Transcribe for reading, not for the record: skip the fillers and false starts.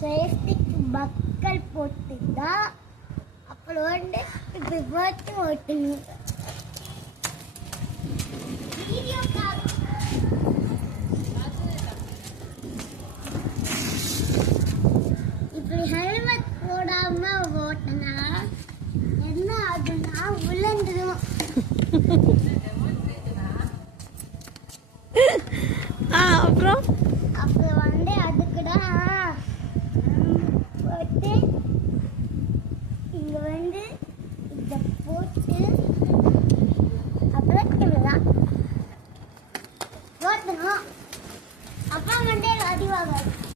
சேஃப்டிக்கு பக்கல் போட்டுதா அப்புறம் வந்து இப்படி போட்டு ஓட்டுங்க. இப்படி ஹெல்மெட் போடாம ஓட்டினா என்ன ஆகுனா விழுந்துடும். அப்புறம் அப்புறம் வந்து அதுக்குதான் போட்டு இங்க வந்து இத போட்டு அப்புறம் இப்படிதான் ஓட்டணும். அப்பா வந்து அடி வாங்க